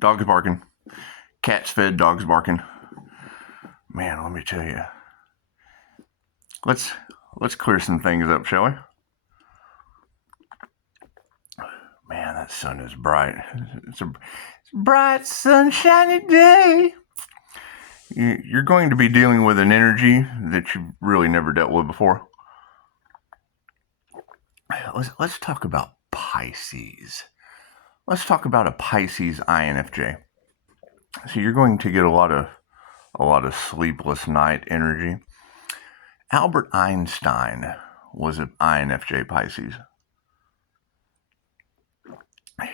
Dogs barking. Cats fed, dogs barking. Man, let me tell you. Let's clear some things up, shall we? Man, that sun is bright. It's a bright, sunshiny day. You're going to be dealing with an energy that you've really never dealt with before. Let's talk about Pisces. Let's talk about a Pisces INFJ. So you're going to get a lot of sleepless night energy. Albert Einstein was an INFJ Pisces.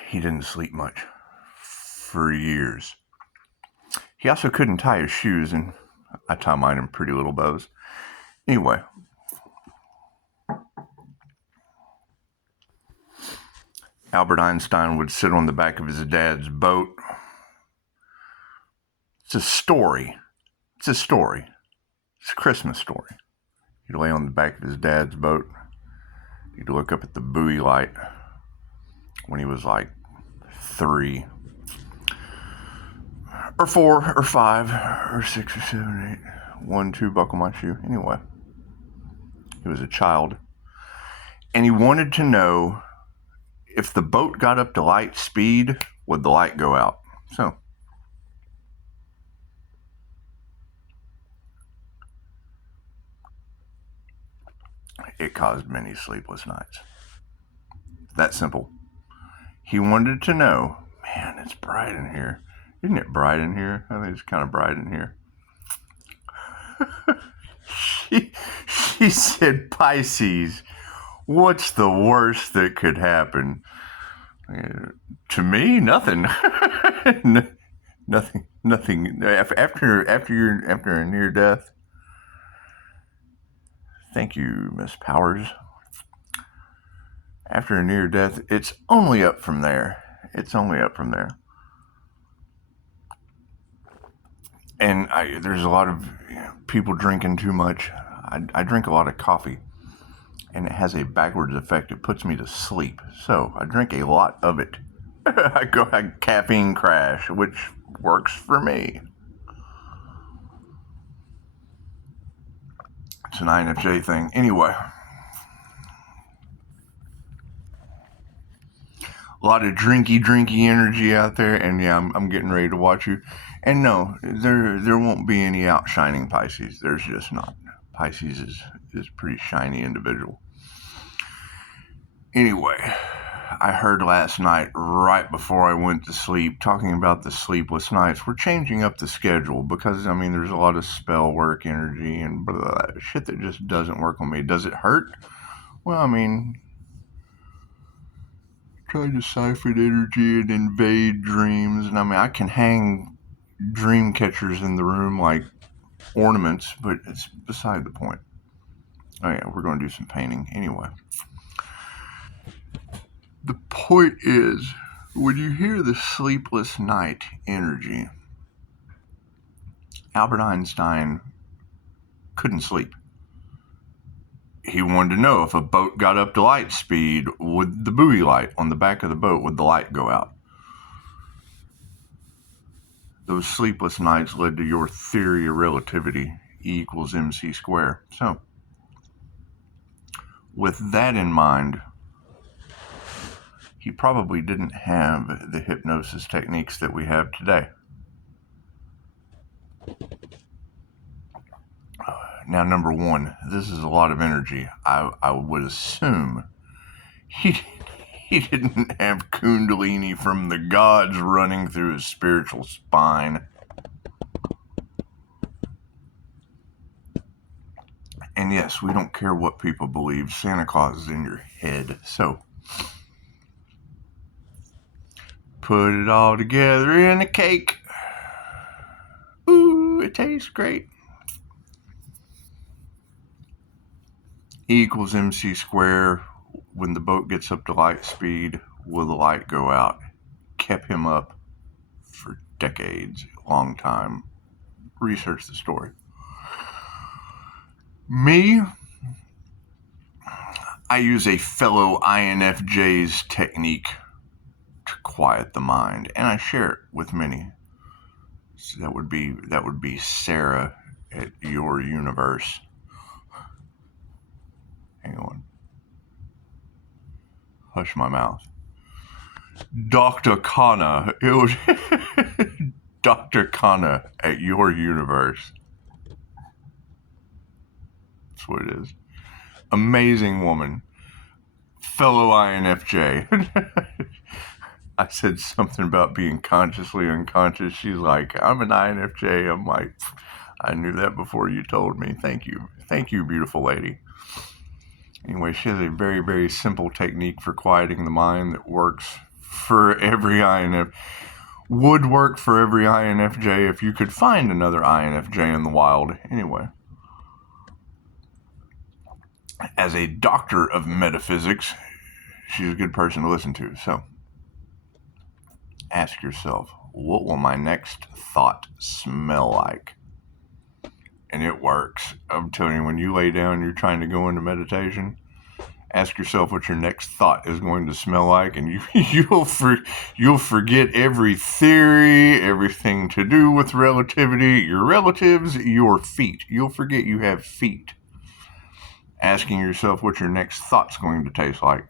He didn't sleep much for years. He also couldn't tie his shoes, and I tie mine in pretty little bows. Anyway, Albert Einstein would sit on the back of his dad's boat. It's a story. It's a Christmas story. He'd lay on the back of his dad's boat. He'd look up at the buoy light when he was like 3 or 4 or 5 or 6 or 7, 8, 1, 2, buckle my shoe. Anyway, he was a child, and he wanted to know if the boat got up to light speed, would the light go out? So it caused many sleepless nights. That simple. He wanted to know, man, it's bright in here. Isn't it bright in here? I think it's kind of bright in here. She said, Pisces, what's the worst that could happen? To me, nothing. Nothing. After a near death. Thank you, Miss Powers. After a near death, it's only up from there. And there's a lot of people drinking too much. I drink a lot of coffee, and it has a backwards effect. It puts me to sleep. So I drink a lot of it. I caffeine crash, which works for me. It's an INFJ thing. Anyway. A lot of drinky energy out there, and yeah, I'm getting ready to watch you. And no, there won't be any outshining Pisces. There's just not. Pisces is a pretty shiny individual. Anyway, I heard last night, right before I went to sleep, talking about the sleepless nights. We're changing up the schedule because, there's a lot of spell work energy and blah, blah, blah, shit that just doesn't work on me. Does it hurt? Well, try to siphon energy and invade dreams. And I can hang dream catchers in the room like ornaments, but it's beside the point. Oh yeah, we're going to do some painting. Anyway. The point is, when you hear the sleepless night energy, Albert Einstein couldn't sleep. He wanted to know if a boat got up to light speed, would the buoy light on the back of the boat, would the light go out? Those sleepless nights led to your theory of relativity, E equals mc squared. So, with that in mind, he probably didn't have the hypnosis techniques that we have today. Now, number one, this is a lot of energy. I would assume he didn't have Kundalini from the gods running through his spiritual spine. And yes, we don't care what people believe. Santa Claus is in your head. So, put it all together in a cake. Ooh, it tastes great. E equals mc squared. When the boat gets up to light speed, will the light go out? Kept him up for decades, long time. Research the story. Me, I use a fellow INFJ's technique to quiet the mind, and I share it with many. So that would be Sarah at Your Universe. Hang on. Hush my mouth. Dr. Kana. It was Dr. Kana at Your Universe. That's what it is. Amazing woman. Fellow INFJ. I said something about being consciously unconscious. She's like, I'm an INFJ. I'm like, I knew that before you told me. Thank you. Thank you, beautiful lady. Anyway, she has a very, very simple technique for quieting the mind that works for every INFJ. Would work for every INFJ if you could find another INFJ in the wild. Anyway, as a doctor of metaphysics, she's a good person to listen to. So, ask yourself, what will my next thought smell like? And it works. I'm telling you, when you lay down and you're trying to go into meditation, ask yourself what your next thought is going to smell like, and you'll forget every theory, everything to do with relativity, your relatives, your feet. You'll forget you have feet. Asking yourself what your next thought's going to taste like.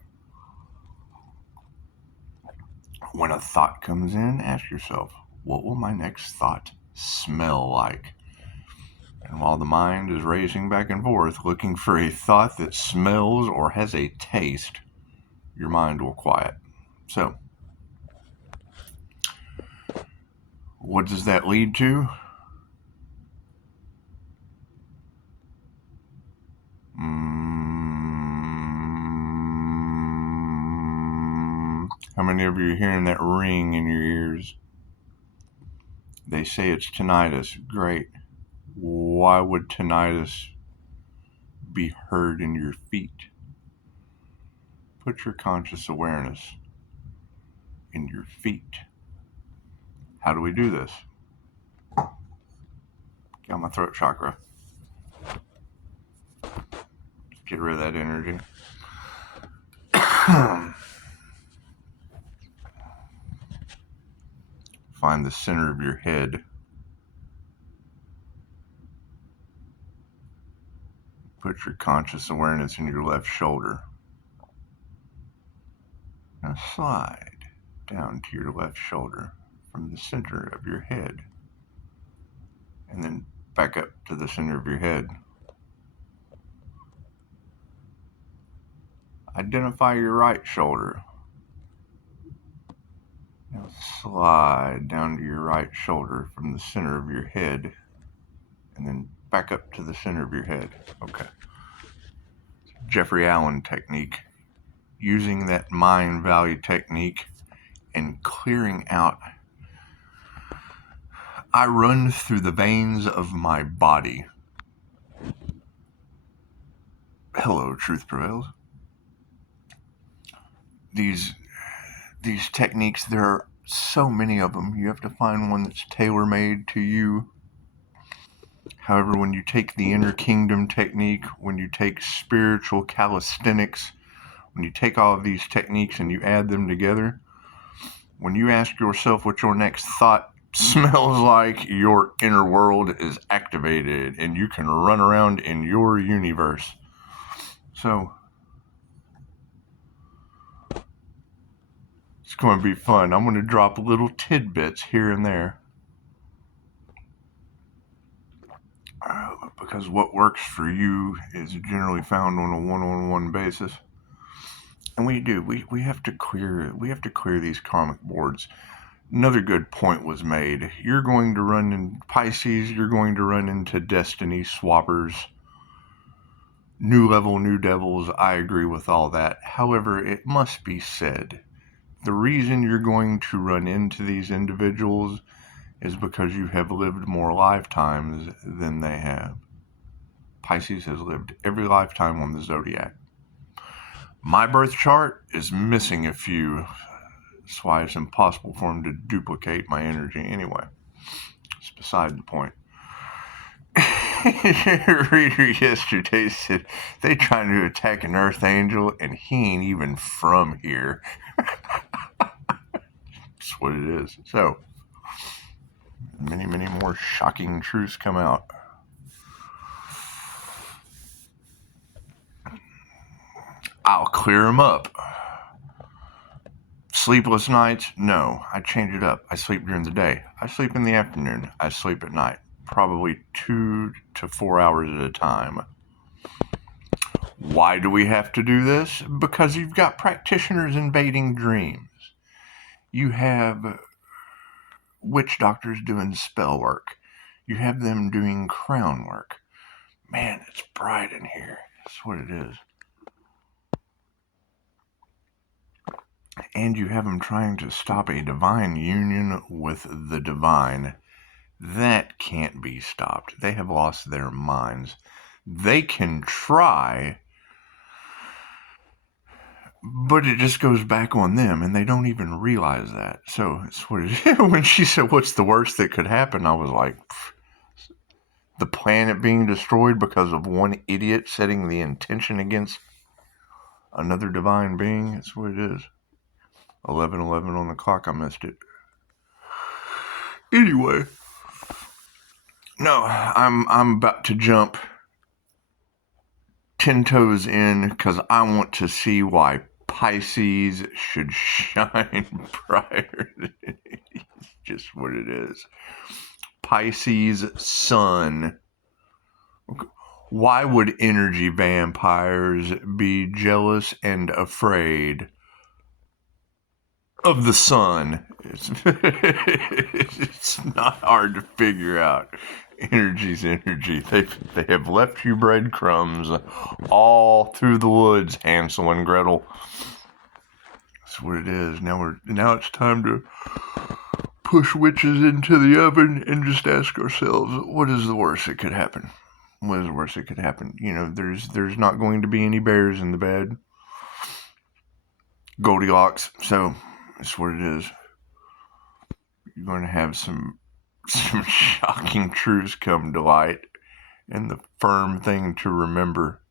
When a thought comes in, ask yourself, what will my next thought smell like? And while the mind is racing back and forth, looking for a thought that smells or has a taste, your mind will quiet. So, what does that lead to? How many of you are hearing that ring in your ears? They say it's tinnitus. Great. Why would tinnitus be heard in your feet? Put your conscious awareness in your feet. How do we do this? Got my throat chakra. Get rid of that energy. Find the center of your head. Put your conscious awareness in your left shoulder. Now slide down to your left shoulder from the center of your head. And then back up to the center of your head. Identify your right shoulder. Now slide down to your right shoulder from the center of your head. And then back up to the center of your head. Okay. Jeffrey Allen technique. Using that mind value technique and clearing out. I run through the veins of my body. Hello, Truth Prevails. These techniques, there are so many of them. You have to find one that's tailor-made to you. However, when you take the inner kingdom technique, when you take spiritual calisthenics, when you take all of these techniques and you add them together, when you ask yourself what your next thought smells like, your inner world is activated and you can run around in your universe. So, it's going to be fun. I'm going to drop little tidbits here and there. Because what works for you is generally found on a one-on-one basis. And we have to clear these karmic boards. Another good point was made. You're going to run in Pisces, you're going to run into destiny swappers, new level, new devils. I agree with all that. However, it must be said, the reason you're going to run into these individuals is because you have lived more lifetimes than they have. Pisces has lived every lifetime on the zodiac. My birth chart is missing a few. That's why it's impossible for them to duplicate my energy anyway. It's beside the point. A reader yesterday said they trying to attack an earth angel and he ain't even from here. That's what it is. So, many, many more shocking truths come out. I'll clear them up. Sleepless nights? No, I change it up. I sleep during the day. I sleep in the afternoon. I sleep at night. Probably 2 to 4 hours at a time. Why do we have to do this? Because you've got practitioners invading dreams. You have witch doctors doing spell work. You have them doing crown work. Man, it's bright in here. That's what it is. And you have them trying to stop a divine union with the divine. That can't be stopped. They have lost their minds. They can try, but it just goes back on them, and they don't even realize that. So it's what it is. When she said, what's the worst that could happen? I was like, the planet being destroyed because of one idiot setting the intention against another divine being. That's what it is. 11:11 on the clock. I missed it. Anyway, no, I'm about to jump 10 toes in because I want to see why Pisces should shine brighter. It's just what it is. Pisces sun. Why would energy vampires be jealous and afraid of the sun? It's not hard to figure out. Energy's energy. They have left you breadcrumbs all through the woods, Hansel and Gretel. That's what it is. Now it's time to push witches into the oven and just ask ourselves, what is the worst that could happen? What is the worst that could happen? You know, there's not going to be any bears in the bed. Goldilocks. So that's what it is. You're going to have some shocking truths come to light. And the firm thing to remember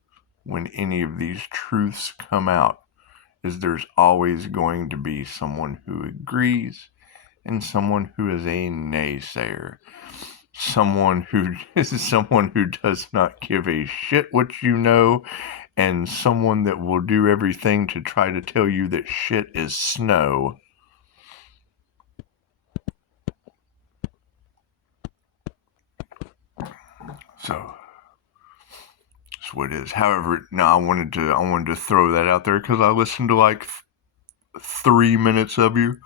when any of these truths come out is there's always going to be someone who agrees and someone who is a naysayer. Someone who does not give a shit what you know, and someone that will do everything to try to tell you that shit is snow. So that's what it is. However, no, I wanted to throw that out there because I listened to like 3 minutes of you.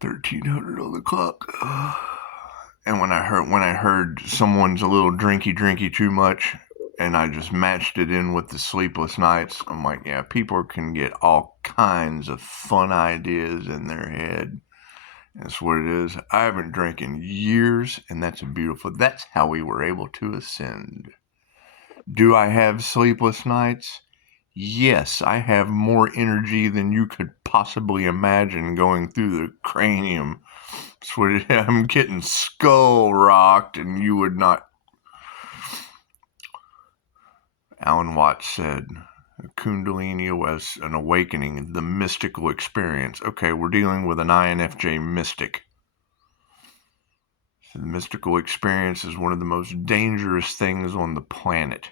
1300 on the clock. And when I heard someone's a little drinky too much, and I just matched it in with the sleepless nights, I'm like, yeah, people can get all kinds of fun ideas in their head. That's what it is. I haven't drank in years, and that's how we were able to ascend. Do I have sleepless nights? Yes, I have more energy than you could possibly imagine going through the cranium. That's what it is. I'm getting skull rocked, and you would not. Alan Watts said, Kundalini was an awakening, the mystical experience. Okay, we're dealing with an INFJ mystic. So the mystical experience is one of the most dangerous things on the planet.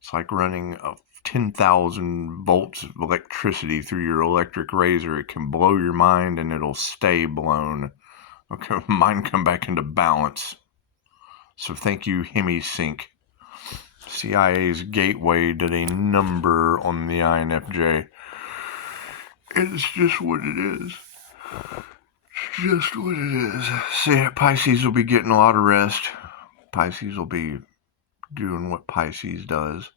It's like running 10,000 volts of electricity through your electric razor. It can blow your mind and it'll stay blown. Okay, mine come back into balance. So thank you, HemiSync. CIA's gateway did a number on the INFJ. It's just what it is. It's just what it is. See, Pisces will be getting a lot of rest. Pisces will be doing what Pisces does.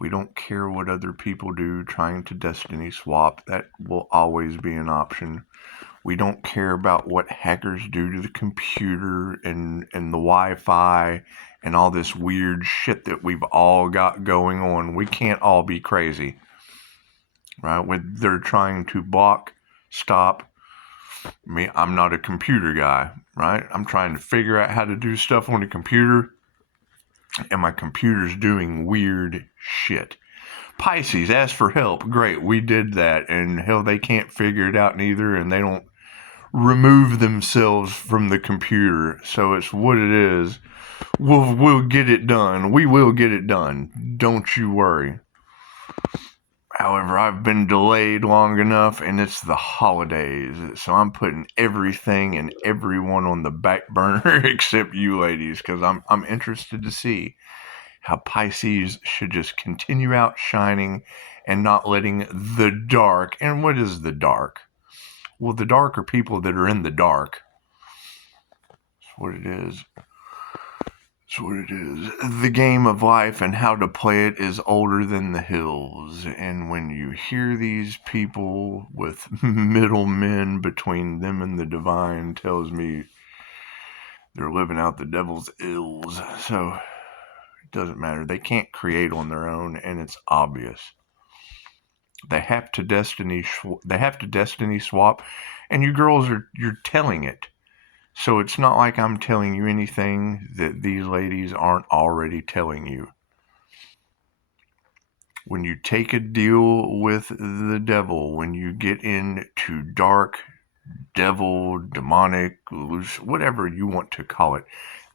We don't care what other people do trying to destiny swap. That will always be an option. We don't care about what hackers do to the computer and the Wi-Fi and all this weird shit that we've all got going on. We can't all be crazy, right? They're trying to block, stop. Me, I'm not a computer guy, right? I'm trying to figure out how to do stuff on the computer, and my computer's doing weird shit. Pisces, ask for help. Great, we did that. And hell, they can't figure it out neither, and they don't remove themselves from the computer. So it's what it is. We'll get it done. We will get it done. Don't you worry. However, I've been delayed long enough, and it's the holidays, so I'm putting everything and everyone on the back burner except you ladies, because I'm interested to see how Pisces should just continue outshining and not letting the dark. And what is the dark? Well, the dark are people that are in the dark. That's what it is. That's what it is. The game of life and how to play it is older than the hills. And when you hear these people with middlemen between them and the divine, tells me they're living out the devil's ills. So it doesn't matter. They can't create on their own, and it's obvious. They have to destiny swap, and you girls you're telling it. So it's not like I'm telling you anything that these ladies aren't already telling you. When you take a deal with the devil, when you get into dark, devil, demonic, whatever you want to call it,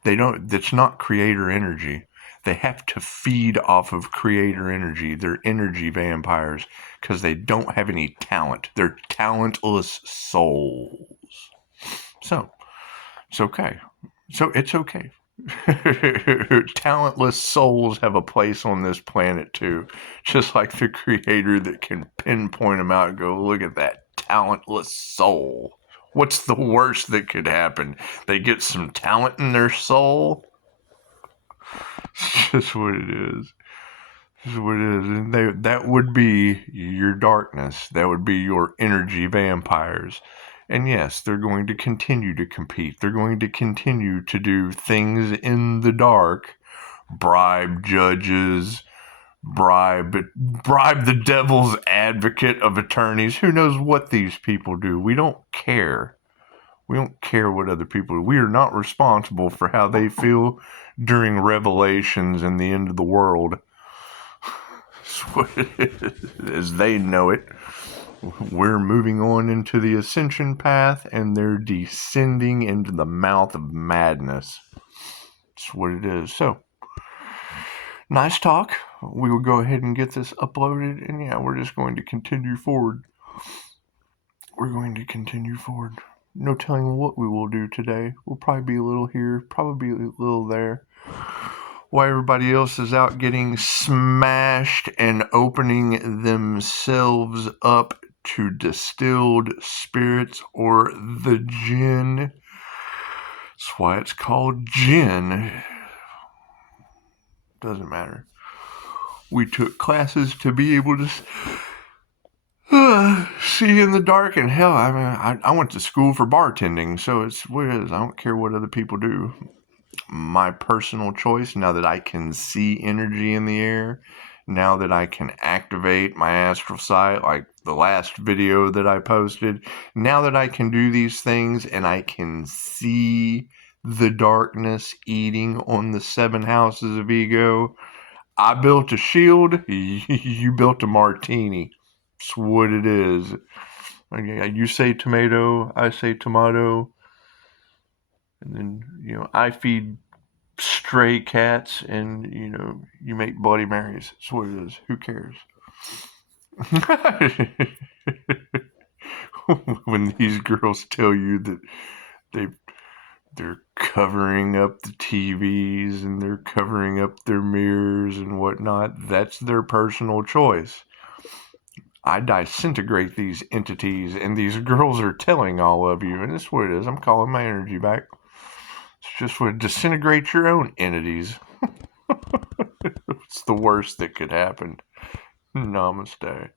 that's not creator energy. They have to feed off of creator energy. They're energy vampires because they don't have any talent. They're talentless souls. So, it's okay. So it's okay. Talentless souls have a place on this planet too. Just like the creator that can pinpoint them out and go, look at that talentless soul. What's the worst that could happen? They get some talent in their soul? It's just what it is. This is what it is. And that would be your darkness. That would be your energy vampires. And yes, they're going to continue to compete. They're going to continue to do things in the dark. Bribe judges, bribe the devil's advocate of attorneys. Who knows what these people do? We don't care. We don't care what other people do. We are not responsible for how they feel during revelations and the end of the world. That's what it is, as they know it. We're moving on into the ascension path, and they're descending into the mouth of madness. That's what it is. So, nice talk. We will go ahead and get this uploaded, and yeah, we're just going to continue forward. We're going to continue forward. No telling what we will do today. We'll probably be a little here, probably a little there. While everybody else is out getting smashed and opening themselves up to distilled spirits or the gin. That's why it's called gin. Doesn't matter. We took classes to be able to see in the dark, and hell, I went to school for bartending, so it's what it is. I don't care what other people do. My personal choice, now that I can see energy in the air, now that I can activate my astral sight, like the last video that I posted, now that I can do these things and I can see the darkness eating on the 7 houses of ego, I built a shield, you built a martini. That's what it is. You say tomato, I say tomato. And then, I feed stray cats, and, you make Bloody Marys. That's what it is. Who cares? When these girls tell you that they're covering up the TVs and they're covering up their mirrors and whatnot, that's their personal choice. I disintegrate these entities, and these girls are telling all of you, and that's what it is. I'm calling my energy back. It's just what disintegrate your own entities. It's the worst that could happen. Namaste.